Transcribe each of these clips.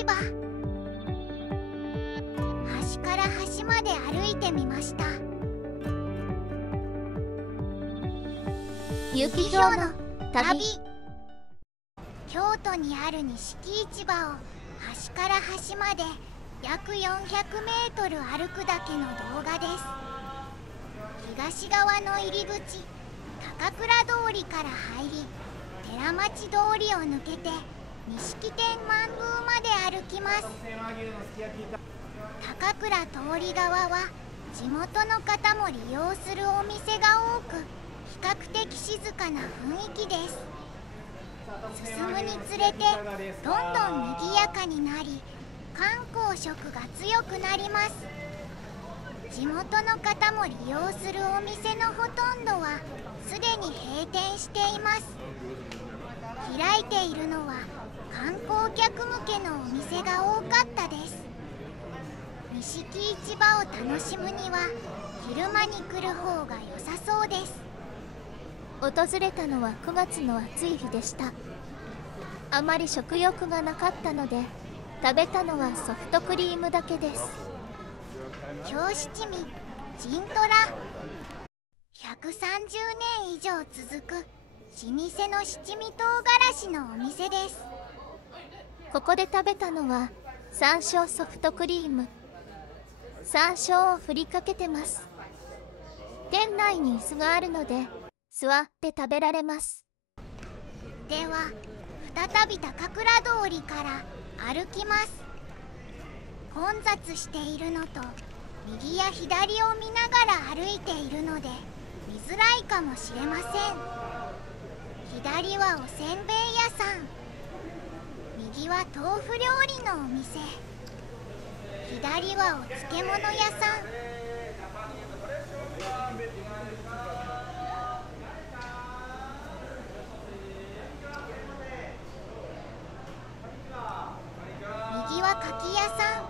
市場。端から端まで歩いてみました。ゆきひょうの旅。京都にある錦市場を端から端まで約400メートル歩くだけの動画です。東側の入り口高倉通りから入り、寺町通りを抜けて錦天満宮まで歩きます。高倉通り側は地元の方も利用するお店が多く、比較的静かな雰囲気です。進むにつれてどんどん賑やかになり、観光色が強くなります。地元の方も利用するお店のほとんどはすでに閉店しています。開いているのは観光客向けのお店が多かったです。錦市場を楽しむには昼間に来る方が良さそうです。訪れたのは9月の暑い日でした。あまり食欲がなかったので食べたのはソフトクリームだけです。京七味陣虎、130年以上続く老舗の七味唐辛子のお店です。ここで食べたのは山椒ソフトクリーム。山椒を振りかけてます。店内に椅子があるので座って食べられます。では再び高倉通りから歩きます。混雑しているのと右や左を見ながら歩いているので見づらいかもしれません。左はおせんべい屋さん、右は豆腐料理のお店、左はお漬物屋さん。右は柿屋さん。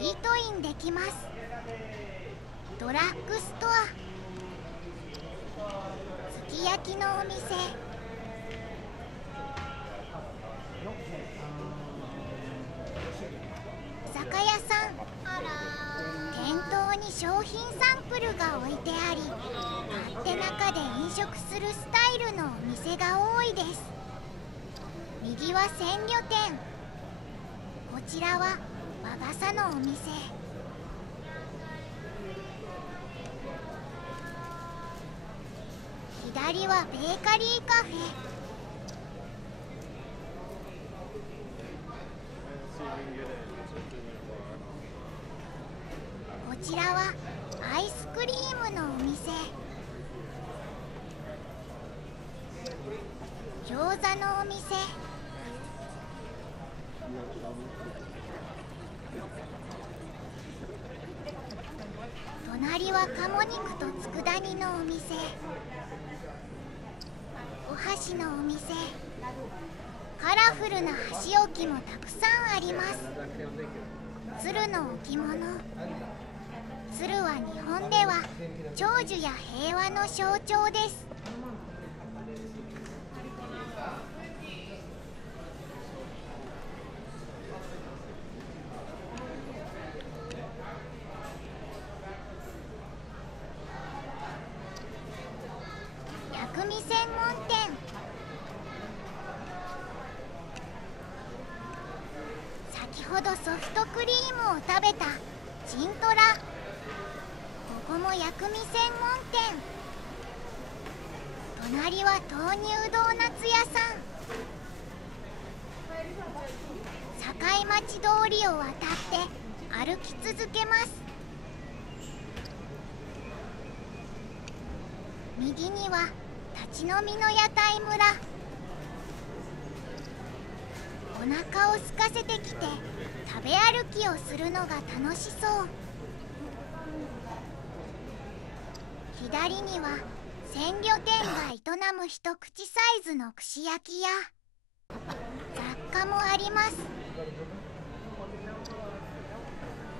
イートインできます。ドラッグストア、すき焼きのお店、酒屋さん。店頭に商品サンプルが置いてあり、勝手中で飲食するスタイルのお店が多いです。右は鮮魚店、こちらは和傘のお店。左はベーカリーカフェ。こちらはアイスクリームのお店。餃子のお店。隣は鴨肉と佃煮のお店。お箸のお店。カラフルな箸置きもたくさんあります。鶴の置物。鶴は日本では長寿や平和の象徴です。薬味専門店。先ほどソフトクリームを食べた陣虎。ここも薬味専門店。隣は豆乳ドーナツ屋さん。境町通りを渡って歩き続けます。右には立ち飲みの屋台村。お腹を空かせてきて食べ歩きをするのが楽しそう。左には鮮魚店が営む一口サイズの串焼きや雑貨もあります。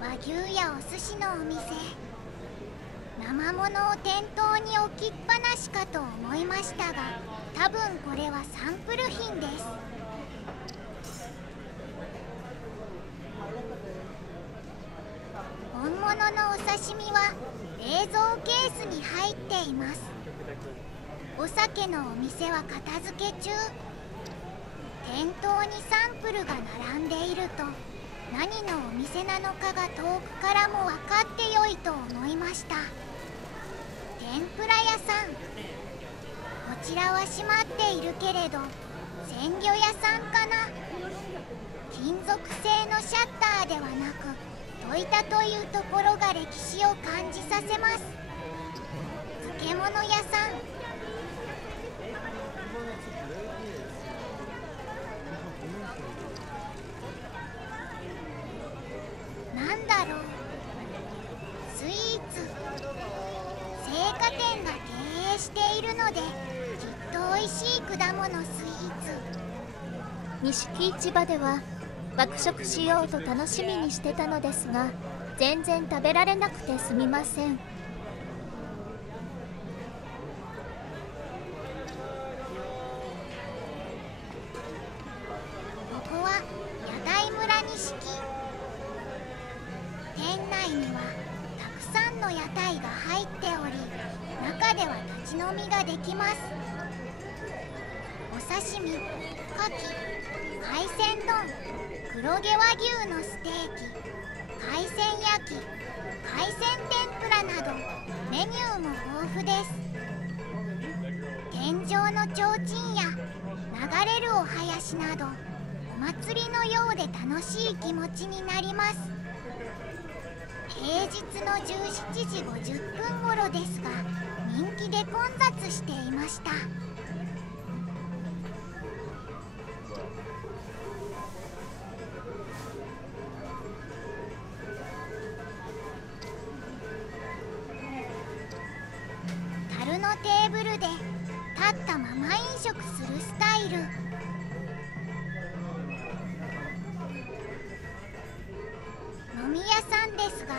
和牛やお寿司のお店。生ものを店頭に置きっぱなしかと思いましたが、多分これはサンプル品です。本物のお刺身は冷蔵ケースに入っています。お酒のお店は片付け中。店頭にサンプルが並んでいると何のお店なのかが遠くからも分かってよいと思いました。天ぷら屋さん、こちらは閉まっているけれど鮮魚屋さんかな。金属製のシャッターではなく戸板というところが歴史を感じさせます。漬物屋さん、なんだろう、スイーツ。青果店が経営しているのできっと美味しい果物スイーツ。錦市場では爆食しようと楽しみにしてたのですが、全然食べられなくてすみません。ここは屋台村錦。店内にはたくさんの屋台が入っており、中では立ち飲みができます。お刺身、牡蠣、海鮮丼、黒毛和牛のステーキ、海鮮焼き、海鮮天ぷらなどメニューも豊富です。天井の提灯や流れるお囃子などお祭りのようで楽しい気持ちになります。平日の17時50分頃ですが人気で混雑していました。樽のテーブルで立ったまま飲食するスタイル。飲み屋さんですが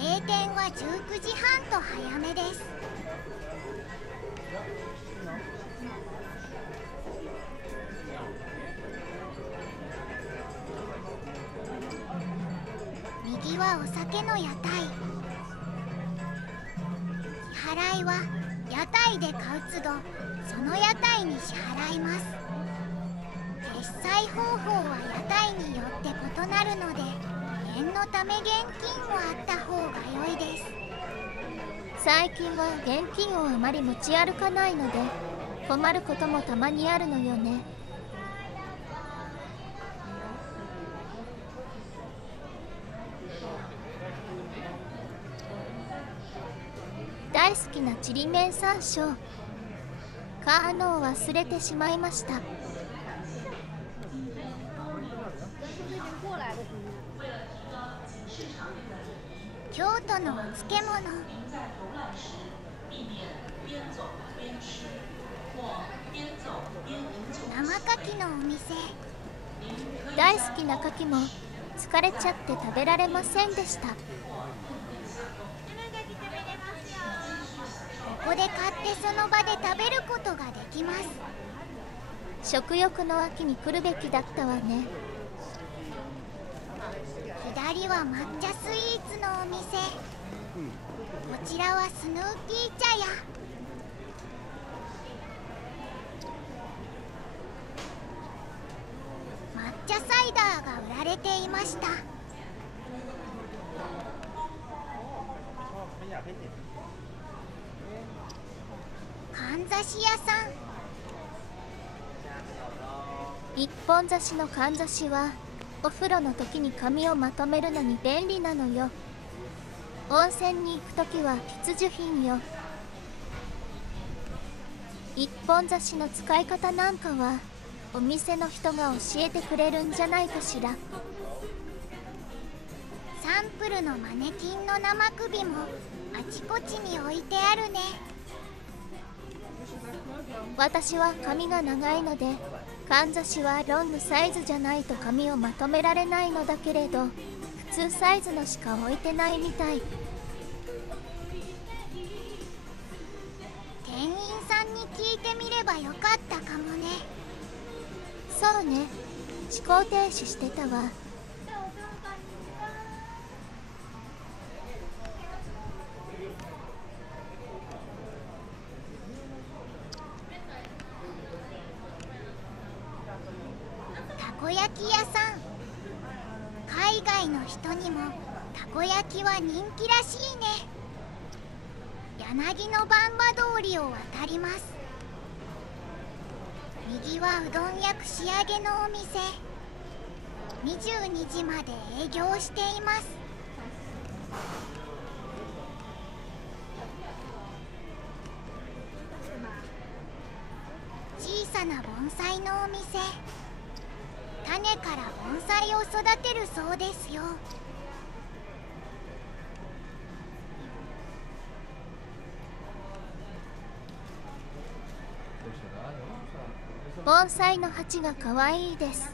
閉店は19時半と早めです。右はお酒の屋台。支払いは屋台で買う都度その屋台に支払います。決済方法は屋台によって異なるので念のため現金もあった方が良いです。最近は現金をあまり持ち歩かないので困ることもたまにあるのよね。大好きなちりめん山椒、買うのを忘れてしまいました。京都のお漬物。生牡蠣のお店。大好きな牡蠣も疲れちゃって食べられませんでした。ここで買ってその場で食べることができます。食欲の秋に来るべきだったわね。左は抹茶スイーツのお店。こちらはスヌーピー茶屋。抹茶サイダーが売られていました。かんざし屋さん。一本刺しのかんざしはお風呂の時に髪をまとめるのに便利なのよ。温泉に行く時は必需品よ。一本刺しの使い方なんかはお店の人が教えてくれるんじゃないかしら。サンプルのマネキンの生首もあちこちに置いてあるね。私は髪が長いのでかんざしはロングサイズじゃないと髪をまとめられないのだけれど普通サイズのしか置いてないみたい。店員さんに聞いてみればよかったかもね。そうね、思考停止してたわ。焼き屋さん。海外の人にもたこ焼きは人気らしいね。柳の番場通りを渡ります。右はうどん焼く仕上げのお店。22時まで営業しています。小さな盆栽のお店。種から盆栽を育てるそうですよ。盆栽の鉢が可愛いです。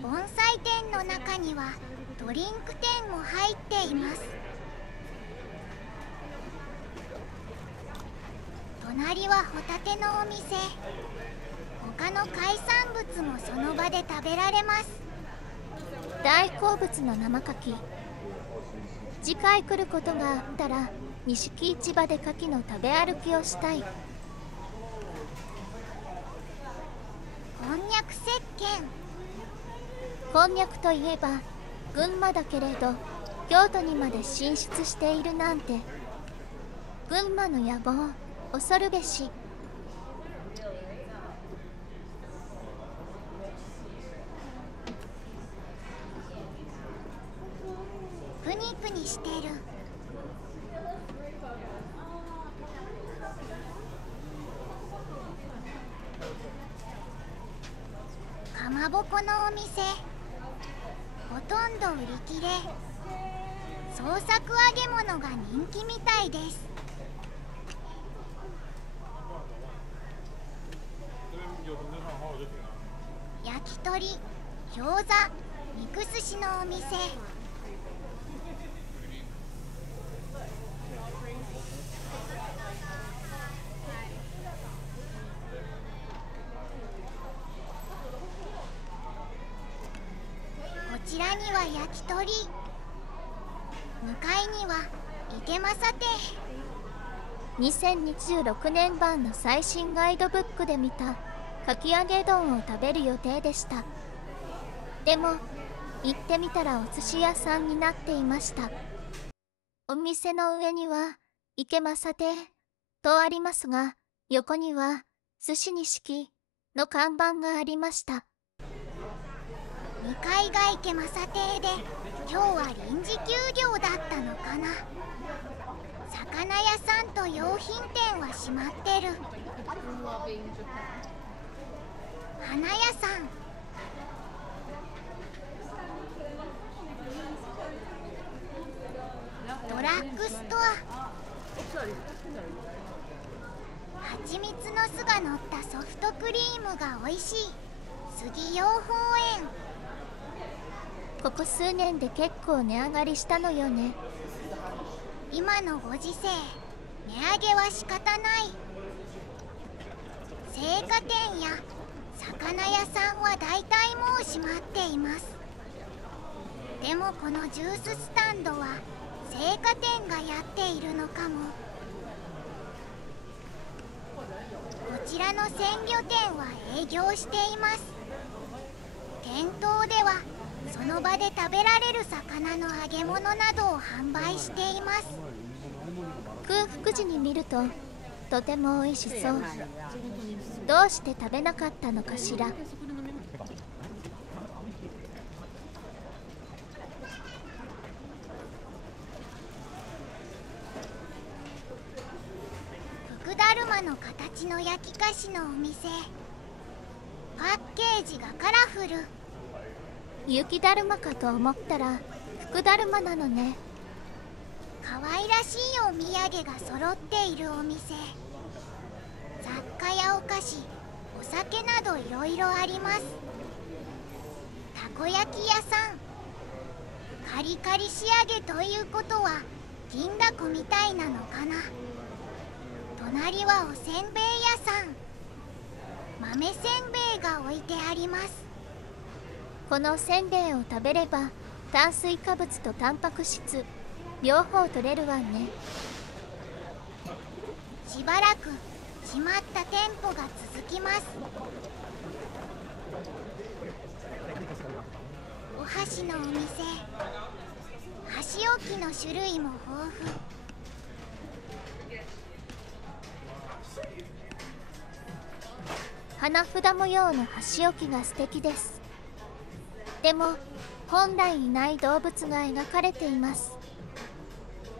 盆栽店の中にはドリンク店も入っています。隣はホタテのお店。他の海産物もその場で食べられます。大好物の生牡蠣。次回来ることがあったら錦市場で牡蠣の食べ歩きをしたい。こんにゃく石鹸。こんにゃくといえば群馬だけれど京都にまで進出しているなんて、群馬の野望恐るべし。プニプニしてる。かまぼこのお店。ほとんど売り切れ。創作揚げ物が人気みたいです。焼き鳥、餃子、肉寿司のお店。こちらには焼き鳥。向かいには池政亭。2026年版の最新ガイドブックで見たかき揚げ丼を食べる予定でした。でも行ってみたらお寿司屋さんになっていました。お店の上には池政亭とありますが、横には寿司錦の看板がありました。2階が池政亭で、今日は臨時休業だったのかな。魚屋さんと用品店は閉まってる。花屋さん。ドラッグストア。蜂蜜の巣が乗ったソフトクリームが美味しい杉養蜂園。ここ数年で結構値上がりしたのよね。今のご時世、値上げは仕方ない。青果店や魚屋さんは大体もう閉まっています。でもこのジューススタンドは青果店がやっているのかも。こちらの鮮魚店は営業しています。店頭ではその場で食べられる魚の揚げ物などを販売しています。空腹時に見るととても美味しそう。どうして食べなかったのかしら。福だるまの形の焼き菓子のお店。パッケージがカラフル。雪だるまかと思ったら福だるまなのね。可愛らしいお土産が揃っているお店。雑貨やお菓子、お酒などいろいろあります。たこ焼き屋さん。カリカリ仕上げということは銀だこみたいなのかな。隣はおせんべい屋さん。豆せんべいが置いてあります。このせんべいを食べれば炭水化物とタンパク質両方取れるわね。しばらく閉まった店舗が続きます。お箸のお店、箸置きの種類も豊富。花札模様の箸置きが素敵です。でも本来いない動物が描かれています。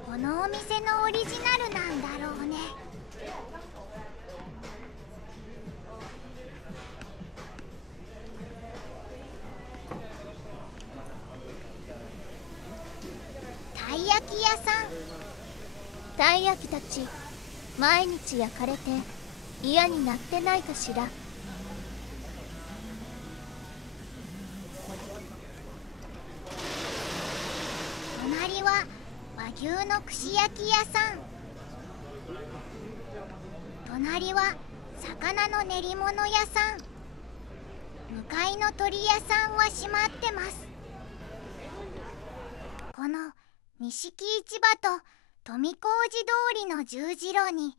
このお店のオリジナルなんだろうね。たい焼き屋さん。たい焼きたち毎日焼かれて嫌になってないかしら。隣は和牛の串焼き屋さん。隣は魚の練り物屋さん。向かいの鳥屋さんは閉まってます。この錦市場と富小路通りの十字路に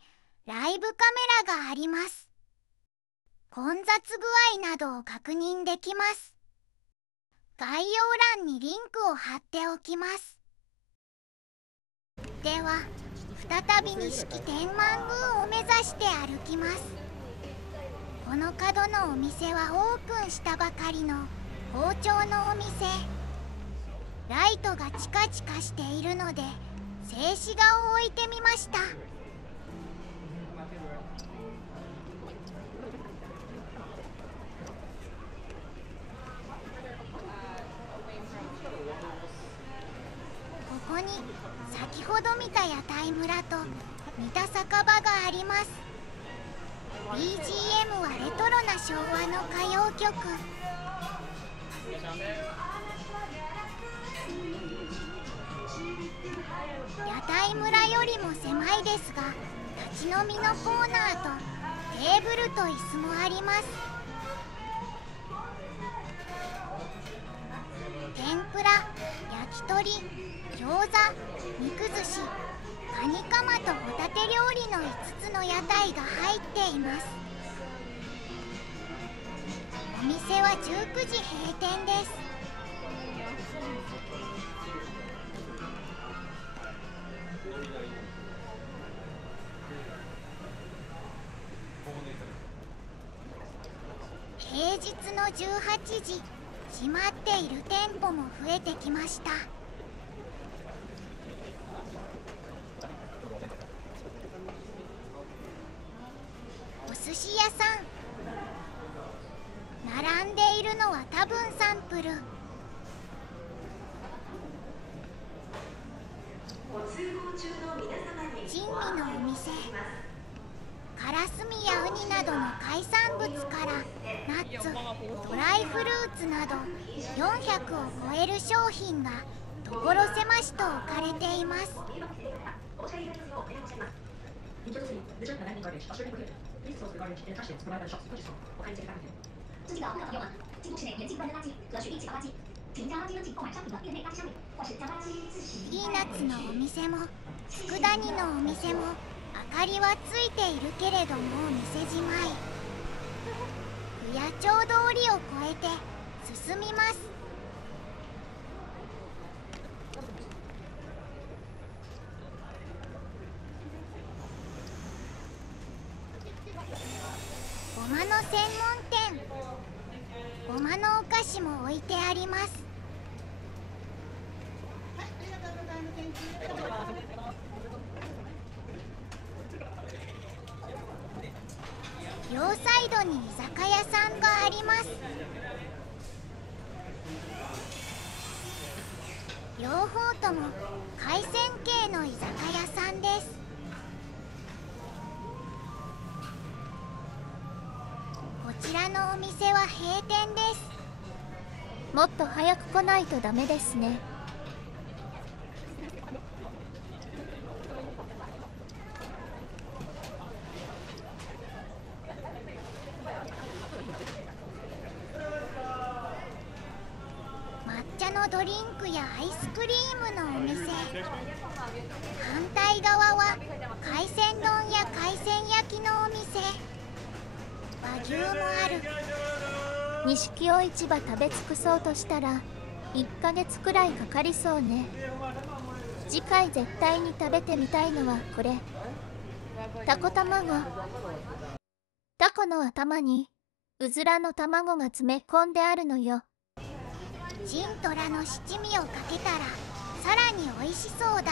ライブカメラがあります。混雑具合などを確認できます。概要欄にリンクを貼っておきます。では再び錦天満宮を目指して歩きます。この角のお店はオープンしたばかりの包丁のお店。ライトがチカチカしているので静止画を置いてみました。ここに先ほど見た屋台村と似た酒場があります。 BGM はレトロな昭和の歌謡曲。屋台村よりも狭いですが立ち飲みのコーナーとテーブルと椅子もあります。天ぷら、焼き鳥、餃子、肉寿司、カニカマとホタテ料理の5つの屋台が入っています。お店は19時閉店です。平日の18時、閉まっている店舗も増えてきました。お寿司屋さん。並んでいるのは多分サンプル。珍味のお店。カラスミやウニなどの海産物からナッツ、ドライフルーツなど400を超える商品が所狭しと置かれています。ピーナッツのお店も佃煮のお店も明かりはついているけれども店じまい。不夜町通りを越えて進みます。ごまの専門店。ごまのお菓子も置いてあります。両サイドに居酒屋さんがあります。両方とも海鮮系の居酒屋さんです。こちらのお店は閉店です。もっと早く来ないとダメですね。抹茶ののドリンクやアイスクリームのお店。反対側は海鮮丼や海鮮焼きのお店。和牛もある。錦尾市場食べ尽くそうとしたら1ヶ月くらいかかりそうね。次回絶対に食べてみたいのはこれ。タコ卵。タコの頭にうずらの卵が詰め込んであるのよ。ジントラの七味をかけたらさらに美味しそうだ。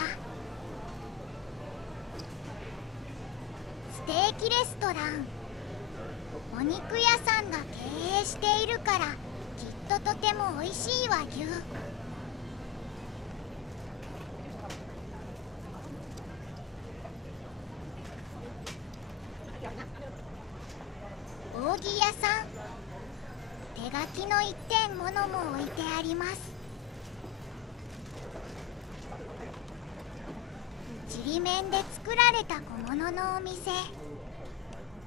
ステーキレストラン。お肉屋さんが経営しているからきっととても美味しい和牛。扇屋さん。手書きの一点物も置いてあります。ちりめんで作られた小物のお店。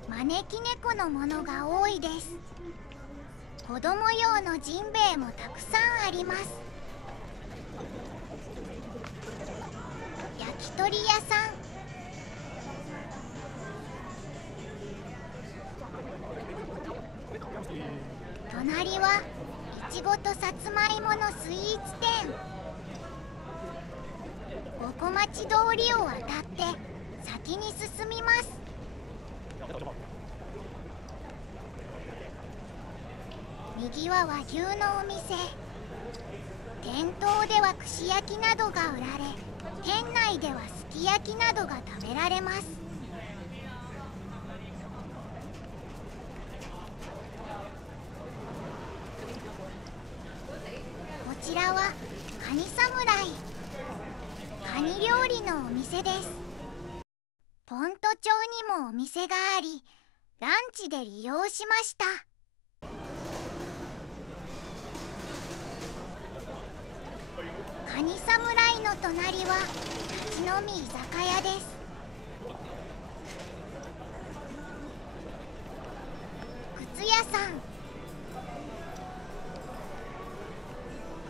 招き猫のものが多いです。子供用のジンベエもたくさんあります。焼き鳥屋さん。隣はいちごとさつまいものスイーツ店。五小町通りを渡って先に進みます。右は和牛のお店。店頭では串焼きなどが売られ、店内ではすき焼きなどが食べられます。こちらはカニ侍。カニ料理のお店です。ポント町にもお店があり、ランチで利用しました。カニ侍の隣は立ち飲み居酒屋です。靴屋さん。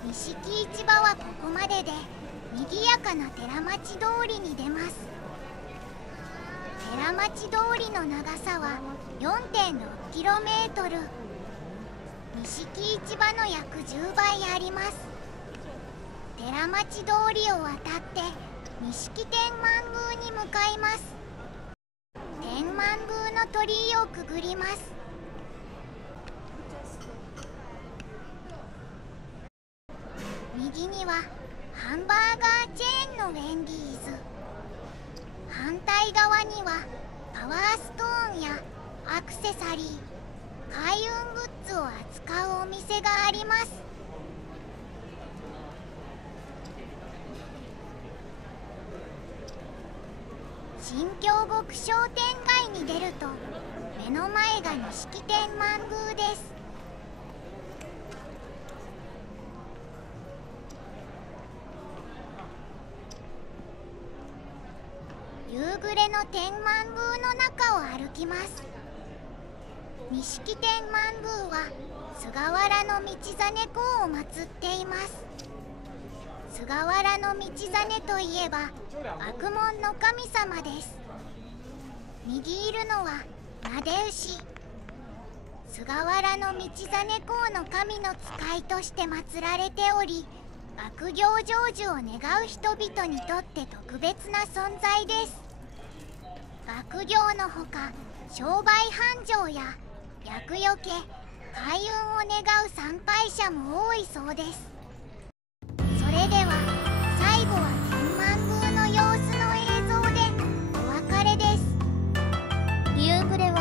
錦市場はここまでで賑やかな寺町通りに出ます。寺町通りの長さは 4.6km。錦市場の約10倍あります。寺町通りを渡って錦天満宮に向かいます。天満宮の鳥居をくぐります。右にはハンバーガーチェーンのウェンディーズ。反対側にはパワーストーンやアクセサリー、開運グッズを扱うお店があります。新京極商店街に出ると目の前が錦天満宮です。夕暮れの天満宮の中を歩きます。錦天満宮は菅原道真公を祀っています。菅原道真といえば悪門の神様です。右いるのは撫牛。菅原道真公の神の使いとして祀られており、悪行成就を願う人々にとって特別な存在です。悪行のほか商売繁盛や厄除け、開運を願う参拝者も多いそうです。それでは最後は天満宮の様子の映像でお別れです。夕暮れは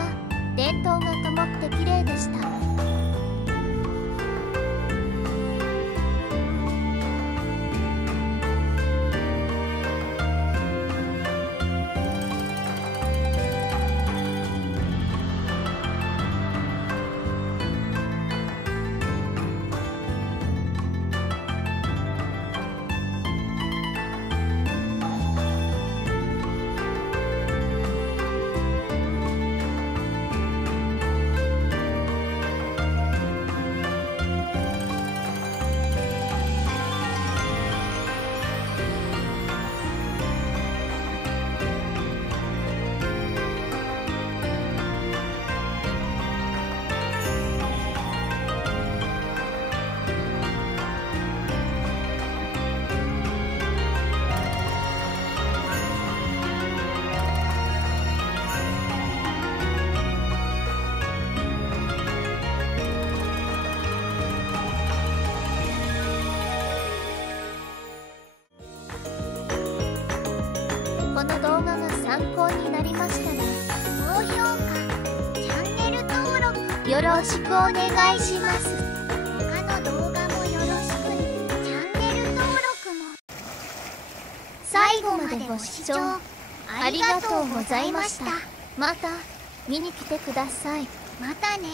電灯が灯って綺麗でした。この動画が参考になりましたら高評価、チャンネル登録、よろしくお願いします。他の動画もよろしく、チャンネル登録も。最後までご視聴ありがとうございました。また見に来てください。またね。